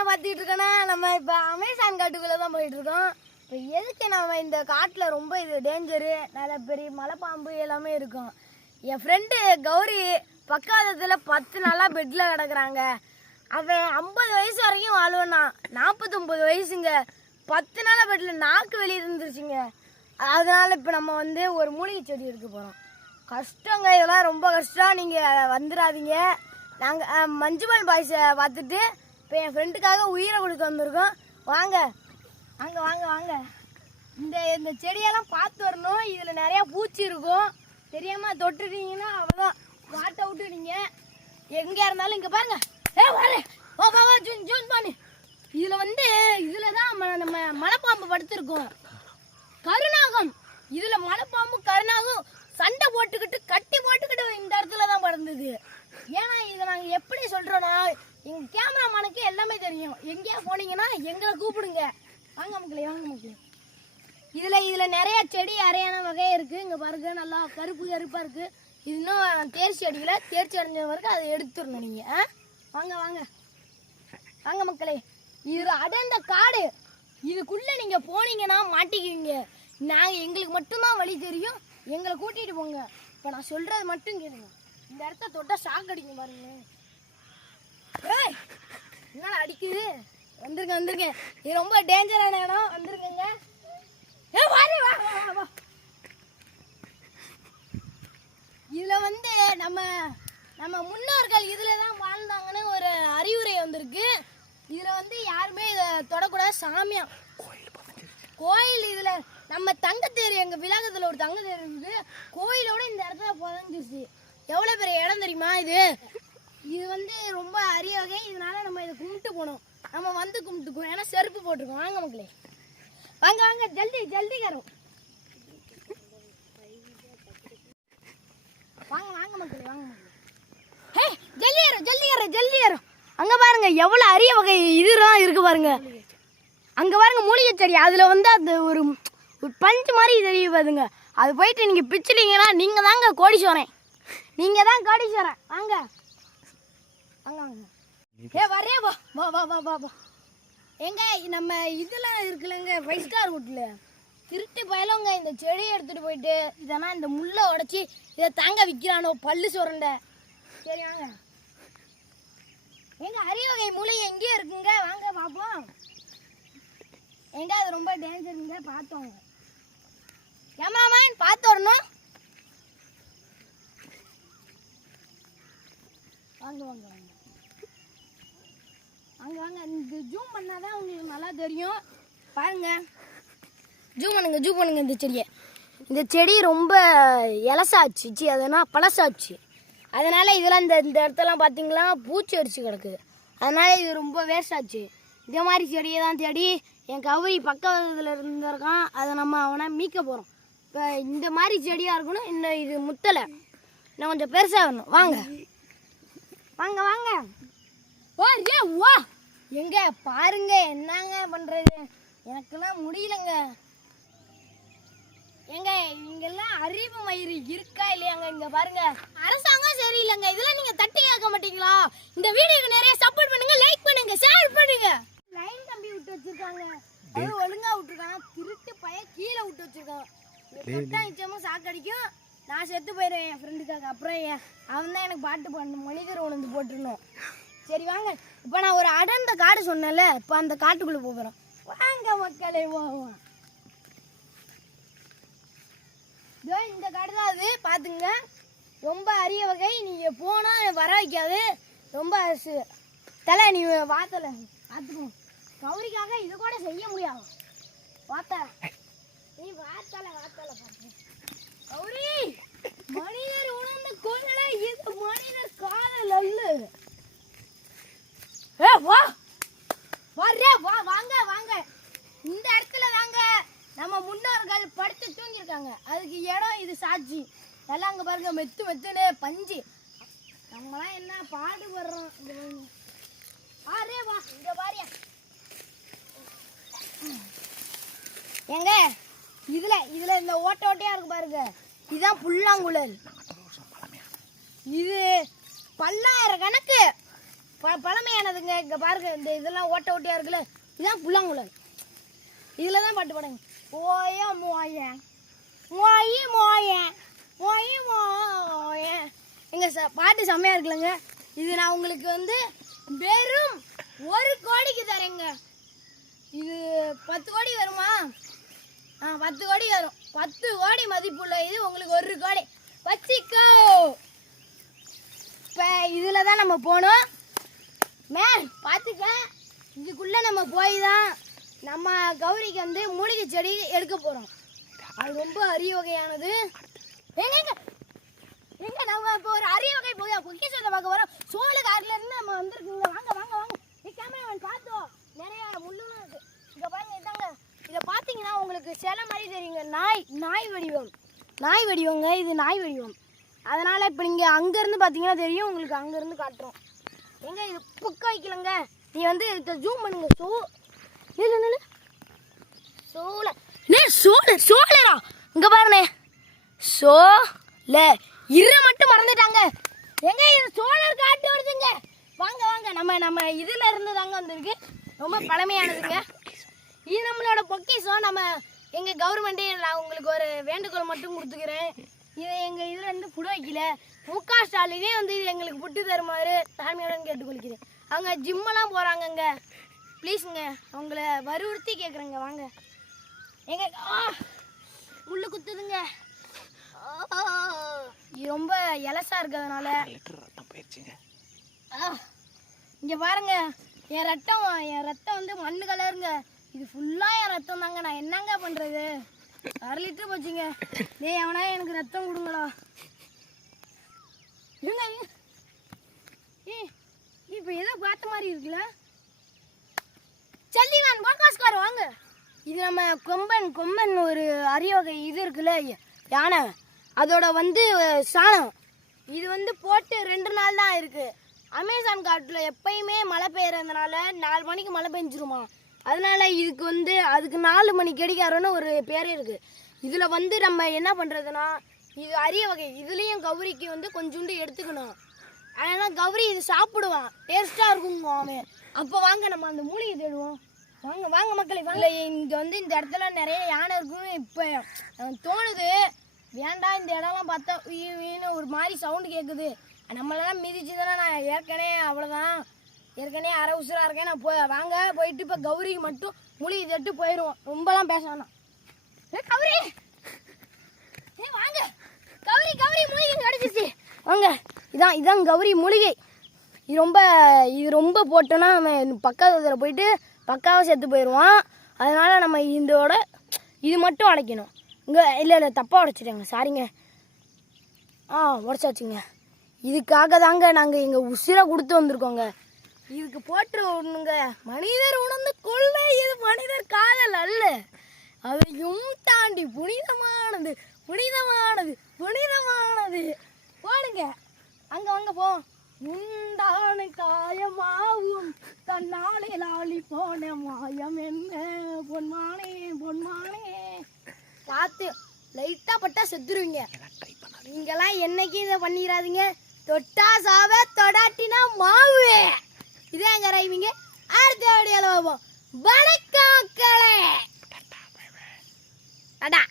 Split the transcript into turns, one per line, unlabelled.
என்ன பார்த்துட்டு இருக்கோன்னா நம்ம இப்போ அமேசான் காட்டுக்குள்ளே தான் போயிட்டு இருக்கோம் இப்போ எதுக்கு நம்ம இந்த காட்டில் ரொம்ப இது டேஞ்சரு நல்ல பெரிய மலைப்பாம்பு எல்லாமே இருக்கும். என் ஃப்ரெண்டு கௌரி பக்காதத்தில் பத்து நாளாக பெட்டில் கிடக்குறாங்க. அவன் ஐம்பது வயசு வரைக்கும் வாழ்வனா நாற்பத்தொம்பது வயசுங்க. பத்து நாளாக பெட்டில் நாக்கு வெளியே இருந்துருச்சுங்க. அதனால் இப்போ நம்ம வந்து ஒரு மூலிகை செடி எடுக்க போகிறோம் கஷ்டங்க இதெல்லாம் ரொம்ப கஷ்டம். நீங்கள் வந்துடாதீங்க நாங்கள் மஞ்சுமல் பாய்ஸை பார்த்துட்டு இப்போ என் ஃப்ரெண்டுக்காக உயிரை கொடுக்க வந்திருக்கோம். வாங்க. வாங்க வாங்க வாங்க. இந்த இந்த செடியெல்லாம் பார்த்து வரணும். இதில் நிறையா பூச்சி இருக்கும். தெரியாமல் தொட்டுட்டீங்கன்னா அவ்வளோதான் வாட்டை விட்டு எங்கே இருந்தாலும் இங்கே பாருங்க. ஏ வாரு. வா வா வா ஜூன் ஜூன் பண்ணு. இதில் வந்து இதில் தான் ம- நம்ம மலைப்பாம்பு படுத்துருக்கோம். கருணாகம் இதில் மலைப்பாம்பு கருணாகம் சண்டை போட்டுக்கிட்டு கட்டி போட்டுக்கிட்டு இந்த இடத்துல தான் பறந்தது ஏன்னா இதை நாங்கள் எப்படி சொல்கிறோன்னா எங்க கேமராமேனுக்கு எல்லாமே தெரியும். எங்கேயா போனீங்கன்னா எங்களை கூப்பிடுங்க. வாங்க மக்களே வாங்க மக்களே. இதுல இதுல நிறைய செடி அரையான வகை இருக்கு. இங்க பாருங்க நல்லா கருப்பு கருப்பா இருக்கு. இது இன்னும் தேர்ச்சி அடிக்கல தேர்ச்சி அடைஞ்ச வரைக்கும் அதை எடுத்துடணும் நீங்க. ஆ? வாங்க வாங்க. வாங்க மக்களே. இது அடர்ந்த காடு. இதுக்குள்ள நீங்க போனீங்கன்னா மாட்டிக்குவீங்க. நாங்க எங்களுக்கு மட்டும்தான் வழி தெரியும். எங்களை கூட்டிட்டு போங்க. இப்ப நான் சொல்றது மட்டும் கேளுங்க. இந்த இடத்த தொட்டா ஷாக் அடிக்கும் பாருங்க என்ன அடிக்குது? வந்துருங்க வந்துருங்க. இது ரொம்ப டேஞ்சரான இடம். வந்துருங்க ஏ வாரு வா வா வா, வா. இதுல வந்து நம்ம நம்ம முன்னோர்கள் இதுல தான் வாழ்ந்தாங்கன்னு ஒரு அறிவுரை வந்திருக்கு. இதுல வந்து யாருமே இதை தொடக்கூடாது. சாமியா. கோயில் இதுல நம்ம தங்கத்தேர் எங்க விலாகத்துல ஒரு தங்கத்தேர் இருக்குது. கோயிலோட இந்த இடத்துல புதஞ்சிருச்சு. எவ்வளவு பெரிய இடம் தெரியுமா இது? இது வந்து ரொம்ப அரிய வகை. இதனால நம்ம இதை கும்பிட்டு போனோம் நம்ம வந்து கும்பிட்டுக்குவோம். ஏன்னா செருப்பு போட்டிருக்கோம். வாங்க மக்களே. வாங்க வாங்க. ஜல்தி ஜல்தி கரும் வாங்க வாங்க மக்களே வாங்க மக்களே. ஹே ஜல்தி ஏறும் ஜல்தி ஏறும் ஜல்தி ஏறும் அங்க பாருங்க எவ்வளவு அரிய வகை இதுலாம் இருக்கு பாருங்க. அங்க பாருங்க மூலிகை செடி. அதுல வந்து அந்த ஒரு ஒரு பஞ்சு மாதிரி தெரியுதுங்க அது போயிட்டு நீங்க பிச்சிட்டீங்கன்னா நீங்க தாங்க கோடீஸ்வரன். நீங்க தான் கோடீஸ்வரன். வாங்க. ஏ வரே வா வா வா வா வா வா. எங்க நம்ம இதெல்லாம் இருக்குல்லங்க ஃபைவ் ஸ்டார் திருட்டு பயலவங்க இந்த செடியை எடுத்துட்டு போயிட்டு இதெல்லாம் இந்த முள்ளை உடைச்சி இதை தாங்க விற்கிறானோ பல்லு சுரண்டை. சரி வாங்க. எங்க அரிய வகை மூலிகை எங்கேயோ இருக்குங்க வாங்க பார்ப்போம் எங்க அது ரொம்ப டேஞ்சருங்க பார்த்தோங்க கேமராமேன் பார்த்து வரணும். வாங்க வாங்க வாங்க. வாங்க வாங்க இந்த ஜூம் பண்ணாதான் உங்களுக்கு நல்லா தெரியும். பாருங்க. ஜூம் பண்ணுங்க ஜூம் பண்ணுங்க இந்த செடியை. இந்த செடி ரொம்ப இலசாச்சு. சி அதனால் பழசாச்சு. அதனால் இதெல்லாம் இந்த இந்த இடத்தெல்லாம் பார்த்தீங்களா பூச்சி அடிச்சு கிடக்குது. அதனால் இது ரொம்ப வேஸ்ட் ஆச்சு. இதே மாதிரி செடியை தான் தேடி என் கவுரி பக்கத்தில் இருந்திருக்கான். அதை நம்ம அவனை மீக்க போகிறோம் இப்போ இந்த மாதிரி செடியாக இருக்கணும் இன்னும் இது முத்தலை. இன்னும் கொஞ்சம் பெருசாக வேணும். வாங்க. வாங்க வாங்க. ஏ வா? எங்க பாருங்க என்னங்க பண்றது? எனக்கெல்லாம் முடியலங்க. ஏங்க இங்கெல்லாம் அறிவு மயிறு இருக்கா இல்லையாங்க இங்க பாருங்க. அரசாங்கம் சரியில்லைங்க. இதெல்லாம் நீங்க தட்டி கேட்க மாட்டீங்களா? இந்த வீடியோக்கு நிறைய சப்போர்ட் பண்ணுங்க லைக் பண்ணுங்க ஷேர் பண்ணுங்க. லைன் கம்பி விட்டு வச்சிருக்காங்க. அது ஒழுங்கா விட்டுருக்காங்க திருட்டு பைய கீழே விட்டு வச்சிருக்கான். தொட்டா நிச்சயமா சாக்கடிக்கும் நான் செத்து போயிடுவேன் என் ஃப்ரெண்டுக்காக அப்புறம் அவன் தான் எனக்கு பாட்டு பாடணும். மனிதர் உணர்ந்து போட்டுருணும் சரி வாங்க. இப்போ நான் ஒரு அடர்ந்த காடு சொன்னேன்ல இப்போ அந்த காட்டுக்குள்ளே போகிறோம் வாங்க மக்களே போவோம். இதோ இந்த காடு தான் அது. பார்த்துங்க ரொம்ப அரிய வகை. நீங்கள் போனால் வர வைக்காது. ரொம்ப தலை நீ வாத்தலை. பார்த்துக்கோ கௌரிக்காக இது கூட செய்ய முடியாது. வாத்தலை. நீ வாத்தலை வாத்தலை பார்த்து கௌரி மனிதர் உணர்ந்து கொள்ளலை இது மனிதர் காதல் அல்ல ஏ வா. வரே வா வாங்க வாங்க. இந்த இடத்துல தாங்க நம்ம முன்னோர்கள் படுத்து தூங்கியிருக்காங்க. அதுக்கு இடம் இது சாட்சி. எல்லாம் அங்கே பாருங்க மெத்து மெத்துன்னு பஞ்சு. நம்மலாம் என்ன பாடுபடுறோம்? ஆரே அரே வா. இந்த பாரியா ஏங்க இதுல இதுல இந்த ஓட்ட ஓட்டையா இருக்கு பாருங்க. இதுதான் புல்லாங்குழல். இது பல்லாயிரம் கணக்கு பாருங்க இங்கே இங்க பாருங்க இந்த இதெல்லாம் ஓட்ட ஓட்டியாக இருக்குல்ல? இதுதான் புல்லாங்குழல். இதுல தான் பாட்டு பாடுங்க ஓய மோய மோயி மோய மோயி மோய. எங்க ச- பாட்டு செம்மையா இருக்குல்லங்க. இது நான் உங்களுக்கு வந்து வெறும் ஒரு கோடிக்கு தரேங்க. இது பத்து கோடி வருமா? ஆ பத்து கோடி வரும். பத்து கோடி மதிப்புள்ள இது உங்களுக்கு ஒரு கோடி. வச்சிக்கோ. இப்போ இதில் தான் நம்ம போகணும் மேன் பார்த்துக்க இதுக்குள்ளே நம்ம போய் தான் நம்ம கௌரிக்கு வந்து மூலிகை செடி எடுக்க போகிறோம் அது ரொம்ப அரிய வகையானது. எங்க எங்க எங்க நம்ம இப்போ ஒரு அரிய வகை போய் பொக்கிஷத்தை பார்க்க போகிறோம் சோழ காட்டுல இருந்து நம்ம வந்திருக்குங்க. வாங்க வாங்க வாங்க. நீ கேமராமேன் பார்த்தோம் நிறைய முள்ளுலாம் இருக்கு. இங்க பாருங்க இதாங்க. இதை பார்த்தீங்கன்னா உங்களுக்கு சில மாதிரி தெரியுங்க. நாய் நாய் வடிவம். நாய் வடிவங்க இது நாய் வடிவம். அதனால் இப்போ நீங்கள் அங்கேருந்து பார்த்தீங்கன்னா தெரியும். உங்களுக்கு அங்கேருந்து காட்டுறோம். எங்க இது புக்க வைக்கலங்க நீ வந்து இதை ஜூம் பண்ணுங்க சோ. நில்லு நில்லு. சோழ. நே சோழ சோலரா இங்க பாருண்ணே. சோழ. இரு மட்டும் மறந்துட்டாங்க. எங்க இது சோழர் காட்டு வருதுங்க வாங்க வாங்க. நம்ம நம்ம இதுல இருந்து தாங்க வந்திருக்கு. ரொம்ப பழமையானதுங்க. இது நம்மளோட பொக்கிஷம். நம்ம எங்க கவர்மெண்ட்டே நான் உங்களுக்கு ஒரு வேண்டுகோள் மட்டும் கொடுத்துக்கிறேன். இதை எங்க இதுல இருந்து புட வைக்கல. முக ஸ்டாலினே வந்து இது எங்களுக்கு புட்டு தருமாறு தாழ்மையுடன் கேட்டுக்கொள்கிறேன். அவங்க ஜிம்மெல்லாம் போறாங்கங்க. ப்ளீஸுங்க அவங்கள வற்புறுத்தி கேட்குறேங்க வாங்க. எங்க முள்ளு குத்துதுங்க. ரொம்ப எலசா இருக்கிறதுனால. இங்க பாருங்க என் ரத்தம் என் ரத்தம் வந்து மண்ணு கலருங்க இது ஃபுல்லா என் ரத்தம் தாங்க. நான் என்னங்க பண்றது? அரை லிட்டர் போச்சுங்க. டேய் அவனா எனக்கு ரத்தம் கொடுங்களா இருங்க ஏய் இப்போ ஏதோ பார்த்த மாதிரி இருக்குல்ல? சல்லிவான் பாக்காஸ்கார் வாங்க. இது நம்ம கொம்பன் கொம்பன் ஒரு அரியவகை இது இருக்குல்ல யானை. அதோட வந்து சாணம். இது வந்து போட்டு ரெண்டு நாள் தான் இருக்கு. அமேசான் காட்டில் எப்பயுமே மழை பெய்யறதுனால நாலு மணிக்கு மழை பெஞ்சிருமா. அதனால இதுக்கு வந்து அதுக்கு நாலு மணி கடிகாரம்னு ஒரு பேரே இருக்கு. இதுல வந்து நம்ம என்ன பண்றதுன்னா இது அரிய வகை இதுலயும் கௌரிக்கு வந்து கொஞ்சோண்டு எடுத்துக்கணும். ஆனால் கௌரி இது சாப்பிடுவான். டேஸ்டா இருக்குங்க அவன். அப்போ வாங்க நம்ம அந்த மூலிகை தேடுவோம். வாங்க வாங்க மக்களை வாங்க. இங்க வந்து இந்த இடத்துல நிறைய யானை இருக்குன்னு இப்போ தோணுது. வேண்டாம் இந்த இடம்லாம் பார்த்தா ஒரு மாதிரி சவுண்டு கேட்குது நம்மளெல்லாம் மிதிச்சுதானே நான் ஏற்கனவே அவ்வளோதான் ஏற்கனவே அரை உசுராக இருக்கேன். நான் போய் வாங்க போயிட்டு இப்போ கௌரிக்கு மட்டும் மூலிகை தட்டு போயிடுவோம் ரொம்பலாம் பேச வேணாம் ஏ கௌரி! ஏ வாங்க. கௌரி கௌரி மூலிகை கிடச்சிச்சு வாங்க. இதான் இதான் கௌரி மூலிகை. இது ரொம்ப இது ரொம்ப போட்டோன்னா நம்ம பக்கத்தில் போயிட்டு பக்காவை செத்து போயிடுவான் அதனால் நம்ம இதோட இது மட்டும் உடைக்கணும் இங்கே இல்லை இல்லை தப்பாக உடைச்சிட்டேங்க. சாரிங்க. ஆ உடச்சாச்சுங்க. இதுக்காக தாங்க நாங்கள் எங்கள் உசிரை கொடுத்து வந்திருக்கோங்க. இதுக்கு போட்டு ஒண்ணுங்க மனிதர் உணர்ந்து கொள்ள இது மனிதர் காதல் அல்ல. அதையும் தாண்டி புனிதமானது புனிதமானது புனிதமானது. போடுங்க. அங்க வாங்க போ. உண்டான காயமாவும் தன்னாலே லாலி போன மாயம் என்ன? பொன்மானே பொன்மானே. பார்த்து லைட்டா பட்டா செத்துருவீங்க. நீங்கெல்லாம் என்னைக்கு இதை பண்ணிடாதீங்க தொட்டா சாவ தொடாட்டினா மாவு. இதே அங்க ரைவிங்க அடுத்த வீடியோல பார்ப்போம். வணக்கம் மக்களே டாடா